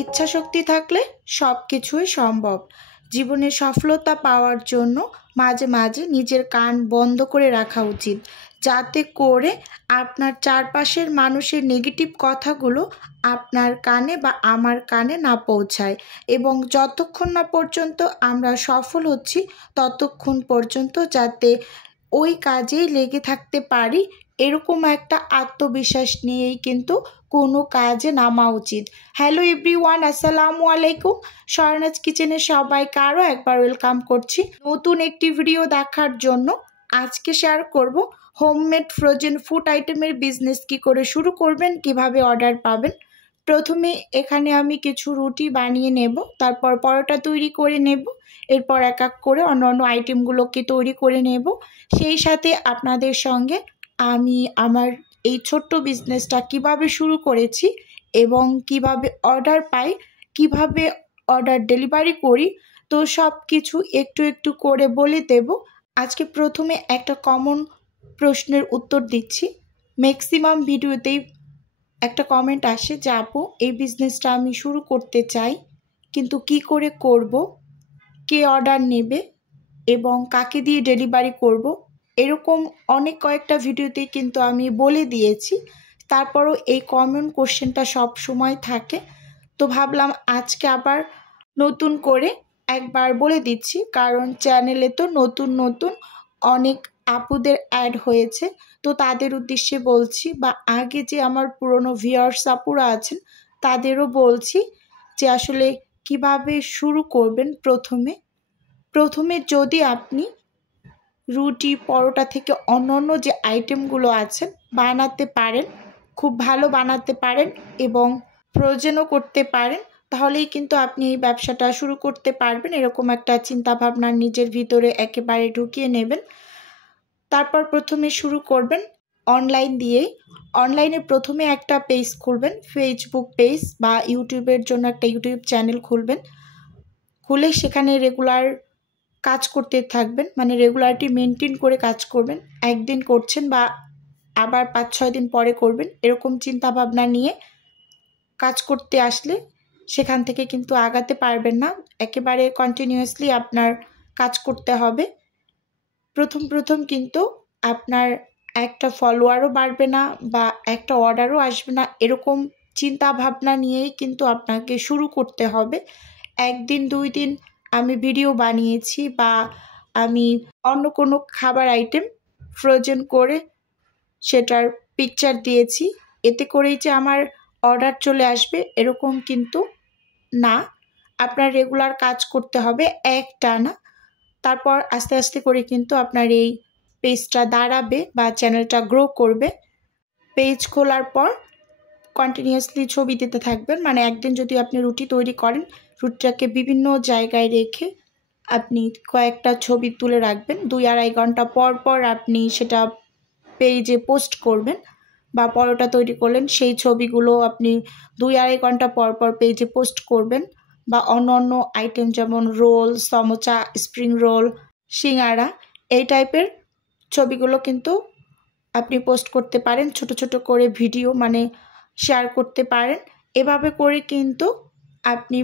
ইচ্ছা শক্তি থাকলে সব কিছুই সম্ভব। জীবনে সফলতা পাওয়ার জন্য মাঝে মাঝে নিজের কান বন্ধ করে রাখা উচিত, যাতে করে আপনার চারপাশের মানুষের নেগেটিভ কথাগুলো আপনার কানে বা আমার কানে না পৌঁছায়। এবং যতক্ষণ না পর্যন্ত আমরা সফল হচ্ছি ততক্ষণ পর্যন্ত যাতে ওই কাজেই লেগে থাকতে পারি, এরকম একটা আত্মবিশ্বাস নিয়েই কিন্তু কোনো কাজে নামা উচিত। হ্যালো এভরিওয়ান, আসসালামু আলাইকুম। স্বর্ণাজ কিচেনে সবাইকে আরও একবার ওয়েলকাম করছি নতুন একটি ভিডিও দেখার জন্য। আজকে শেয়ার করব হোমমেড ফ্রোজেন ফুড আইটেমের বিজনেস কি করে শুরু করবেন, কিভাবে অর্ডার পাবেন। প্রথমে এখানে আমি কিছু রুটি বানিয়ে নেব, তারপর পরোটা তৈরি করে নেব, এরপর এক এক করে অন্যান্য আইটেমগুলোকে তৈরি করে নেব। সেই সাথে আপনাদের সঙ্গে আমি আমার এই ছোট্ট বিজনেসটা কিভাবে শুরু করেছি এবং কিভাবে অর্ডার পাই, কিভাবে অর্ডার ডেলিভারি করি, তো সব কিছু একটু একটু করে বলে দেব। আজকে প্রথমে একটা কমন প্রশ্নের উত্তর দিচ্ছি। ম্যাক্সিমাম ভিডিওতেই একটা কমেন্ট আসে যে আপু, এই বিজনেসটা আমি শুরু করতে চাই, কিন্তু কি করে করব, কে অর্ডার নেবে এবং কাকে দিয়ে ডেলিভারি করব। এরকম অনেক কয়েকটা ভিডিওতেই কিন্তু আমি বলে দিয়েছি, তারপরও এই কমন কোশ্চেনটা সব সময় থাকে। তো ভাবলাম আজকে আবার নতুন করে একবার বলে দিচ্ছি, কারণ চ্যানেলে তো নতুন নতুন অনেক আপুদের অ্যাড হয়েছে, তো তাদের উদ্দেশ্যে বলছি, বা আগে যে আমার পুরনো ভিউয়ার্স আপুরা আছেন তাদেরও বলছি যে আসলে কিভাবে শুরু করবেন। প্রথমে যদি আপনি রুটি পরোটা থেকে অন্যান্য যে আইটেমগুলো আছে বানাতে পারেন, খুব ভালো বানাতে পারেন এবং ফ্রোজেনও করতে পারেন, তাহলেই কিন্তু আপনি এই ব্যবসাটা শুরু করতে পারবেন। এরকম একটা চিন্তাভাবনা নিজের ভিতরে একেবারে ঢুকিয়ে নেবেন। তারপর প্রথমে শুরু করবেন অনলাইন দিয়ে। অনলাইনে প্রথমে একটা পেজ খুলবেন, ফেসবুক পেজ বা ইউটিউবের জন্য একটা ইউটিউব চ্যানেল খুলবেন। খুলে সেখানে রেগুলার কাজ করতে থাকবেন, মানে রেগুলারিটি মেনটেন করে কাজ করবেন। একদিন করছেন বা আবার 5-6 দিন পরে করবেন, এরকম চিন্তাভাবনা নিয়ে কাজ করতে আসলে সেখান থেকে কিন্তু আগাতে পারবেন না। একেবারে কন্টিনিউয়াসলি আপনার কাজ করতে হবে। প্রথম কিন্তু আপনার একটা ফলোয়ারও বাড়বে না বা একটা অর্ডারও আসবে না, এরকম চিন্তা ভাবনা নিয়েই কিন্তু আপনাকে শুরু করতে হবে। একদিন 2 দিন আমি ভিডিও বানিয়েছি বা আমি অন্য কোনো খাবার আইটেম ফ্রোজেন করে সেটার পিকচার দিয়েছি, এতে করেই যে আমার অর্ডার চলে আসবে এরকম কিন্তু না। আপনার রেগুলার কাজ করতে হবে একটানা, তারপর আস্তে আস্তে করে কিন্তু আপনার এই পেজটা দাঁড়াবে বা চ্যানেলটা গ্রো করবে। পেজ খোলার পর কন্টিনিউয়াসলি ছবি দিতে থাকবেন, মানে একদিন যদি আপনি রুটি তৈরি করেন, রুটিটাকে বিভিন্ন জায়গায় রেখে আপনি কয়েকটা ছবি তুলে রাখবেন। 2-2.5 ঘন্টা পর পর আপনি সেটা পেজে পোস্ট করবেন। বা পরোটা তৈরি করলেন, সেই ছবিগুলো আপনি 2-2.5 ঘন্টা পর পর পেজে পোস্ট করবেন। বা অন্য আইটেম যেমন রোল, সমোচা, স্প্রিং রোল, সিঙ্গারা, এই টাইপের ছবিগুলো কিন্তু আপনি পোস্ট করতে পারেন। ছোট ছোট করে ভিডিও মানে শেয়ার করতে পারেন। এভাবে করে কিন্তু আপনি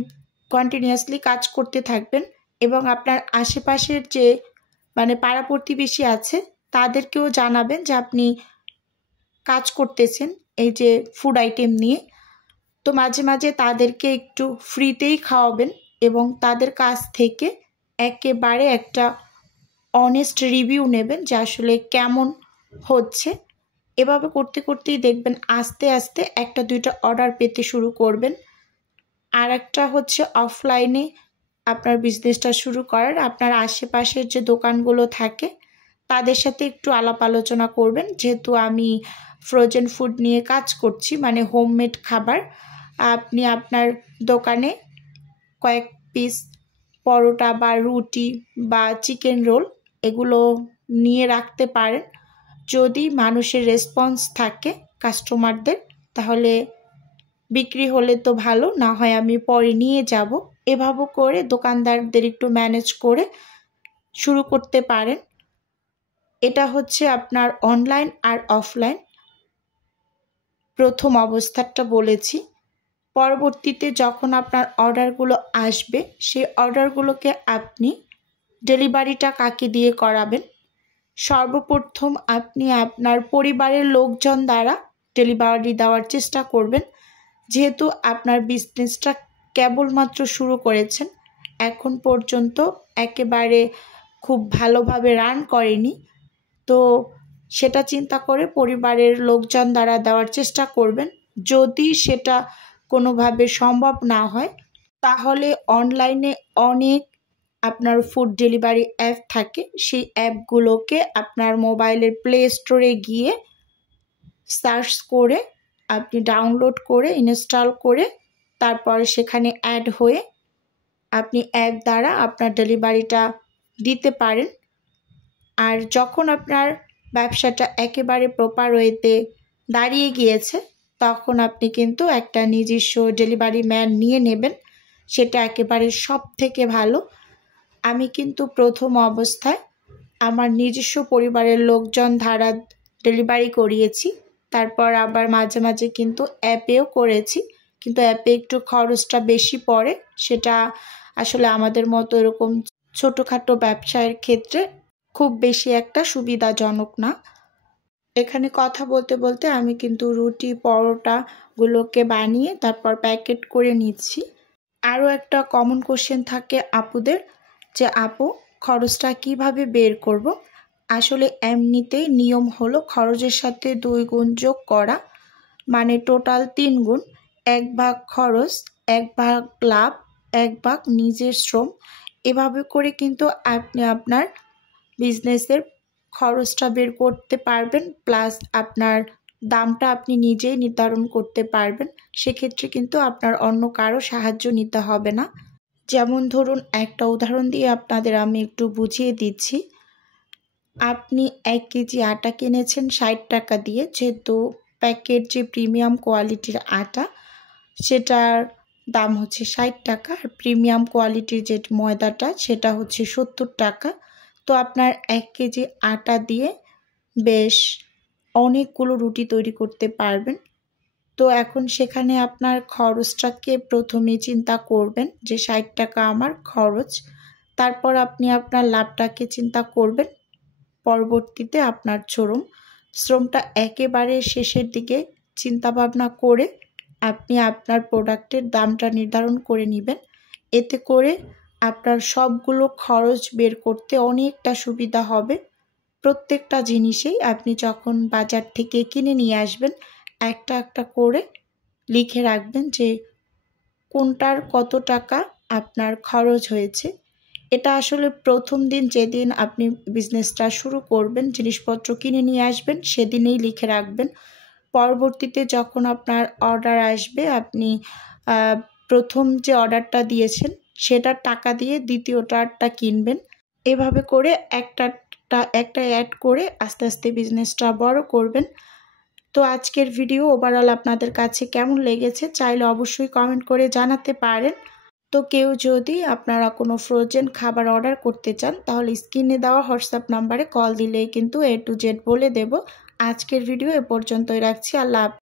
কন্টিনিউয়াসলি কাজ করতে থাকবেন এবং আপনার আশেপাশের যে মানে পাড়া প্রতিবেশী আছে তাদেরকেও জানাবেন যে আপনি কাজ করতেছেন এই যে ফুড আইটেম নিয়ে। তো মাঝে মাঝে তাদেরকে একটু ফ্রিতেই খাওয়াবেন এবং তাদের কাছ থেকে একেবারে একটা অনেস্ট রিভিউ নেবেন যে আসলে কেমন হচ্ছে। এভাবে করতে করতেই দেখবেন আস্তে আস্তে 1-2টা অর্ডার পেতে শুরু করবেন। আর একটা হচ্ছে অফলাইনে আপনার বিজনেসটা শুরু করার, আপনার আশেপাশের যে দোকানগুলো থাকে তাদের সাথে একটু আলাপ আলোচনা করবেন। যেহেতু আমি ফ্রোজেন ফুড নিয়ে কাজ করছি, মানে হোমমেড খাবার, আপনি আপনার দোকানে কয়েক পিস পরোটা বা রুটি বা চিকেন রোল এগুলো নিয়ে রাখতে পারেন। যদি মানুষের রেসপন্স থাকে কাস্টমারদের, তাহলে বিক্রি হলে তো ভালো, না হয় আমি পরে নিয়ে যাব। এভাবে করে দোকানদারদের একটু ম্যানেজ করে শুরু করতে পারেন। এটা হচ্ছে আপনার অনলাইন আর অফলাইন প্রথম অবস্থাটা বলেছি। পরবর্তীতে যখন আপনার অর্ডারগুলো আসবে সেই অর্ডারগুলোকে আপনি ডেলিভারিটা কাকে দিয়ে করাবেন? সর্বপ্রথম আপনি আপনার পরিবারের লোকজন দ্বারা ডেলিভারি দেওয়ার চেষ্টা করবেন। যেহেতু আপনার বিজনেসটা কেবলমাত্র শুরু করেছেন, এখন পর্যন্ত একেবারে খুব ভালোভাবে রান করেনি, তো সেটা চিন্তা করে পরিবারের লোকজন দ্বারা দেওয়ার চেষ্টা করবেন। যদি সেটা কোনোভাবে সম্ভব না হয় তাহলে অনলাইনে অনেক আপনার ফুড ডেলিভারি অ্যাপ থাকে, সেই অ্যাপগুলোকে আপনার মোবাইলের প্লে স্টোরে গিয়ে সার্চ করে আপনি ডাউনলোড করে ইনস্টল করে তারপরে সেখানে অ্যাড হয়ে আপনি অ্যাপ দ্বারা আপনার ডেলিভারিটা দিতে পারেন। আর যখন আপনার ব্যবসাটা একেবারে প্রপার ওয়েতে দাঁড়িয়ে গিয়েছে তখন আপনি কিন্তু একটা নিজস্ব ডেলিভারি ম্যান নিয়ে নেবেন, সেটা একেবারে সব থেকে ভালো। আমি কিন্তু প্রথম অবস্থায় আমার নিজস্ব পরিবারের লোকজন দ্বারা ডেলিভারি করিয়েছি, তারপর আবার মাঝে মাঝে কিন্তু অ্যাপেও করেছি, কিন্তু অ্যাপে একটু খরচটা বেশি পড়ে, সেটা আসলে আমাদের মতো এরকম ছোটোখাটো ব্যবসায়ের ক্ষেত্রে খুব বেশি একটা সুবিধাজনক না। এখানে কথা বলতে বলতে আমি কিন্তু রুটি পরোটাগুলোকে বানিয়ে তারপর প্যাকেট করে নিচ্ছি। আরও একটা কমন কোশ্চেন থাকে আপুদের যে আপু খরচটা কিভাবে বের করব? আসলে এমনিতেই নিয়ম হলো খরচের সাথে 2 গুণ যোগ করা, মানে টোটাল 3 গুণ। 1 ভাগ খরচ, 1 ভাগ লাভ, 1 ভাগ নিজের শ্রম। এভাবে করে কিন্তু আপনি আপনার বিজনেসের খরচটা বের করতে পারবেন, প্লাস আপনার দামটা আপনি নিজেই নির্ধারণ করতে পারবেন। সেক্ষেত্রে কিন্তু আপনার অন্য কারো সাহায্য নিতে হবে না। যেমন ধরুন একটা উদাহরণ দিয়ে আপনাদের আমি একটু বুঝিয়ে দিচ্ছি। আপনি 1 কেজি আটা কিনেছেন 60 টাকা দিয়ে, যেহেতু প্যাকেট যে প্রিমিয়াম কোয়ালিটির আটা সেটার দাম হচ্ছে 60 টাকা, আর প্রিমিয়াম কোয়ালিটির যে ময়দাটা সেটা হচ্ছে 70 টাকা। তো আপনার 1 কেজি আটা দিয়ে বেশ অনেকগুলো রুটি তৈরি করতে পারবেন। তো এখন সেখানে আপনার খরচটাকে প্রথমে চিন্তা করবেন যে 60 টাকা আমার খরচ, তারপর আপনি আপনার লাভটাকে চিন্তা করবেন, পরবর্তীতে আপনার শ্রমটা একেবারে শেষের দিকে চিন্তা ভাবনা করে আপনি আপনার প্রোডাক্টের দামটা নির্ধারণ করে নেবেন। এতে করে আপনার সবগুলো খরচ বের করতে অনেকটা সুবিধা হবে। প্রত্যেকটা জিনিসেই আপনি যখন বাজার থেকে কিনে নিয়ে আসবেন একটা একটা করে লিখে রাখবেন যে কোনটার কত টাকা আপনার খরচ হয়েছে। এটা আসলে প্রথম দিন যেদিন আপনি বিজনেসটা শুরু করবেন, জিনিসপত্র কিনে নিয়ে আসবেন সেদিনেই লিখে রাখবেন। পরবর্তীতে যখন আপনার অর্ডার আসবে আপনি প্রথম যে অর্ডারটা দিয়েছেন সেটার টাকা দিয়ে দ্বিতীয়টারটা কিনবেন। এভাবে করে একটা অ্যাড করে আস্তে আস্তে বিজনেসটা বড় করবেন। তো আজকের ভিডিও ওভারঅল আপনাদের কাছে কেমন লেগেছে চাইলে অবশ্যই কমেন্ট করে জানাতে পারেন। তো কেউ যদি আপনারা কোনো ফ্রোজেন খাবার অর্ডার করতে চান তাহলে স্ক্রিনে দেওয়া হোয়াটসঅ্যাপ নাম্বারে কল দিলেই কিন্তু A to Z বলে দেব। আজকের ভিডিও এ পর্যন্তই রাখছি। আল্লাহ হাফেজ।